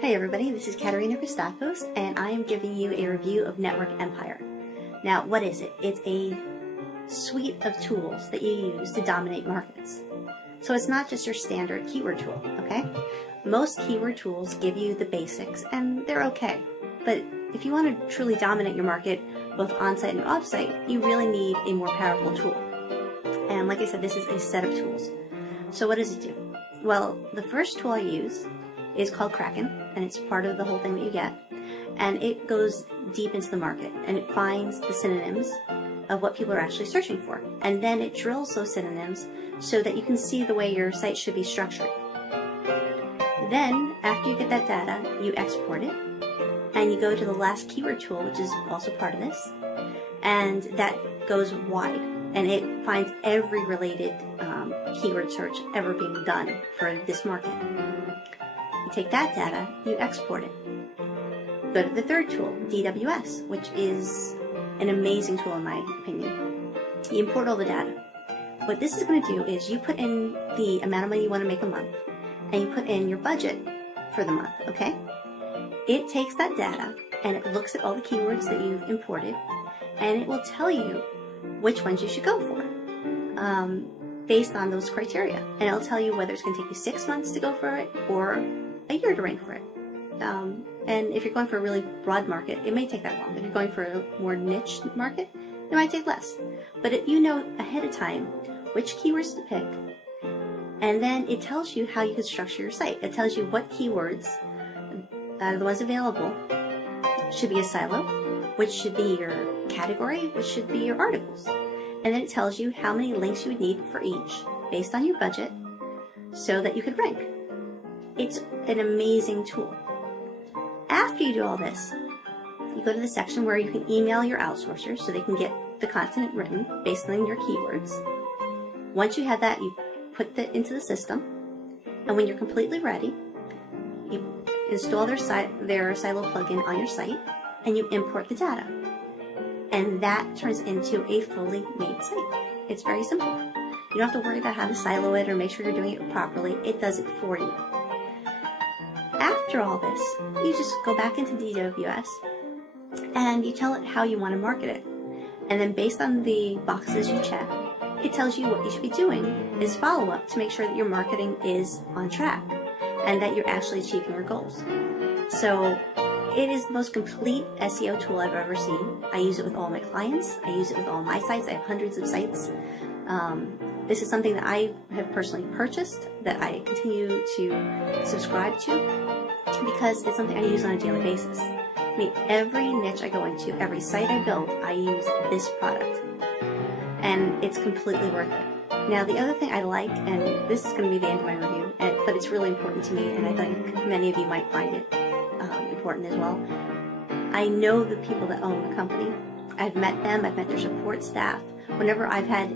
Hey everybody, this is Katerina Christakos, and I am giving you a review of Network Empire. Now, what is it? It's a suite of tools that you use to dominate markets. So it's not just your standard keyword tool, okay? Most keyword tools give you the basics, and they're okay. But if you want to truly dominate your market, both on-site and off-site, you really need a more powerful tool. And like I said, this is a set of tools. So what does it do? Well, the first tool I use is called Kraken, and it's part of the whole thing that you get. And it goes deep into the market, and it finds the synonyms of what people are actually searching for. And then it drills those synonyms so that you can see the way your site should be structured. Then, after you get that data, you export it, and you go to the last keyword tool, which is also part of this, and that goes wide, and it finds every related keyword search ever being done for this market. You take that data, you export it. Go to the third tool, DWS, which is an amazing tool in my opinion. You import all the data. What this is going to do is you put in the amount of money you want to make a month, and you put in your budget for the month, okay? It takes that data, and it looks at all the keywords that you've imported, and it will tell you which ones you should go for based on those criteria. And it'll tell you whether it's going to take you 6 months to go for it or a year to rank for it. And if you're going for a really broad market, it may take that long. If you're going for a more niche market, it might take less. But if you know ahead of time which keywords to pick, and then it tells you how you can structure your site. It tells you what keywords out of the ones available should be a silo, which should be your category, which should be your articles. And then it tells you how many links you would need for each based on your budget so that you could rank. It's an amazing tool. After you do all this, you go to the section where you can email your outsourcers so they can get the content written based on your keywords. Once you have that, you put that into the system, and when you're completely ready, you install their silo plugin on your site, and you import the data. And that turns into a fully made site. It's very simple. You don't have to worry about how to silo it or make sure you're doing it properly. It does it for you. After all this, you just go back into DWS and you tell it how you want to market it. And then based on the boxes you check, it tells you what you should be doing is follow-up to make sure that your marketing is on track and that you're actually achieving your goals. So it is the most complete SEO tool I've ever seen. I use it with all my clients. I use it with all my sites. I have hundreds of sites. This is something that I have personally purchased, that I continue to subscribe to, because it's something I use on a daily basis. I mean, every niche I go into, every site I build, I use this product. And it's completely worth it. Now, the other thing I like, and this is going to be the end of my review, but it's really important to me, and I think many of you might find it important as well. I know the people that own the company. I've met them. I've met their support staff. Whenever I've had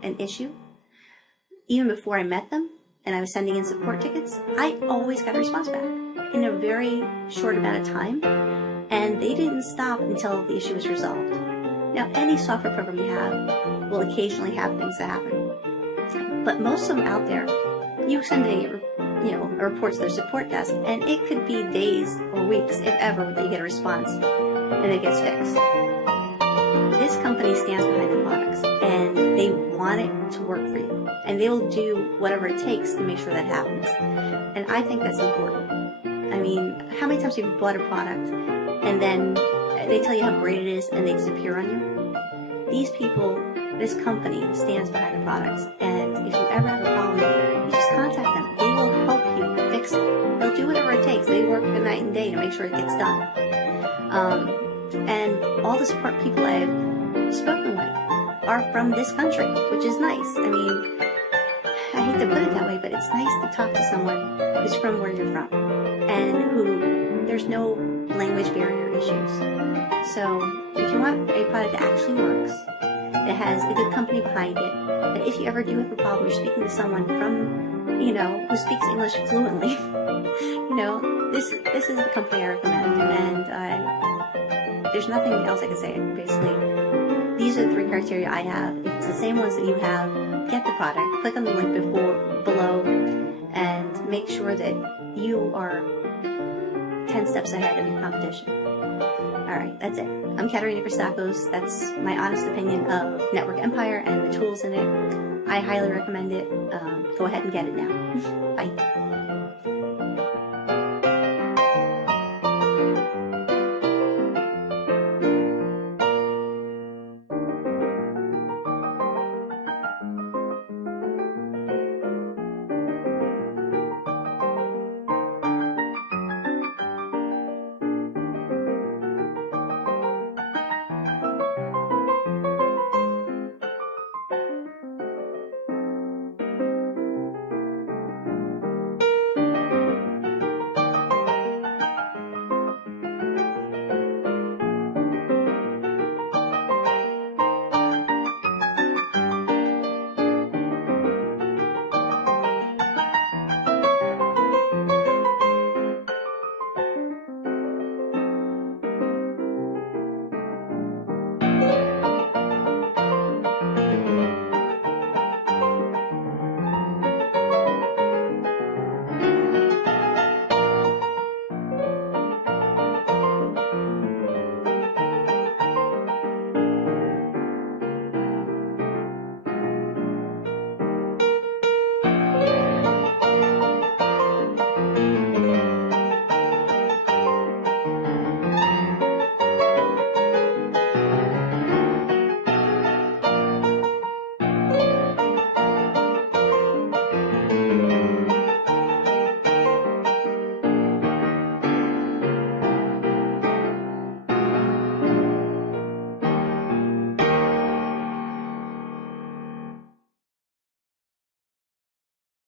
an issue, even before I met them, and I was sending in support tickets, I always got a response back in a very short amount of time, and they didn't stop until the issue was resolved. Now, any software program you have will occasionally have things that happen, but most of them out there, you send a report to their support desk, and it could be days or weeks, if ever, that you get a response and it gets fixed. This company stands behind the products, and they want it to work for you, and they will do whatever it takes to make sure that happens. And I think that's important. I mean, how many times have you bought a product and then they tell you how great it is and they disappear on you? These people, this company stands behind the products, and if you ever have a problem, you just contact them. They will help you fix it. They'll do whatever it takes. They work the night and day to make sure it gets done. And all the support people I've spoken with are from this country, which is nice. I mean, I hate to put it that way, but it's nice to talk to someone who's from where you're from and who there's no language barrier issues. So if you want a product that actually works, that has a good company behind it, that if you ever do have a problem, you're speaking to someone from, who speaks English fluently, this is the company I recommend, and there's nothing else I can say. Basically, these are the 3 criteria I have. If it's the same ones that you have, get the product, click on the link below, and make sure that you are 10 steps ahead of your competition. Alright, that's it. I'm Katerina Christakos. That's my honest opinion of Network Empire and the tools in it. I highly recommend it. Go ahead and get it now. Bye.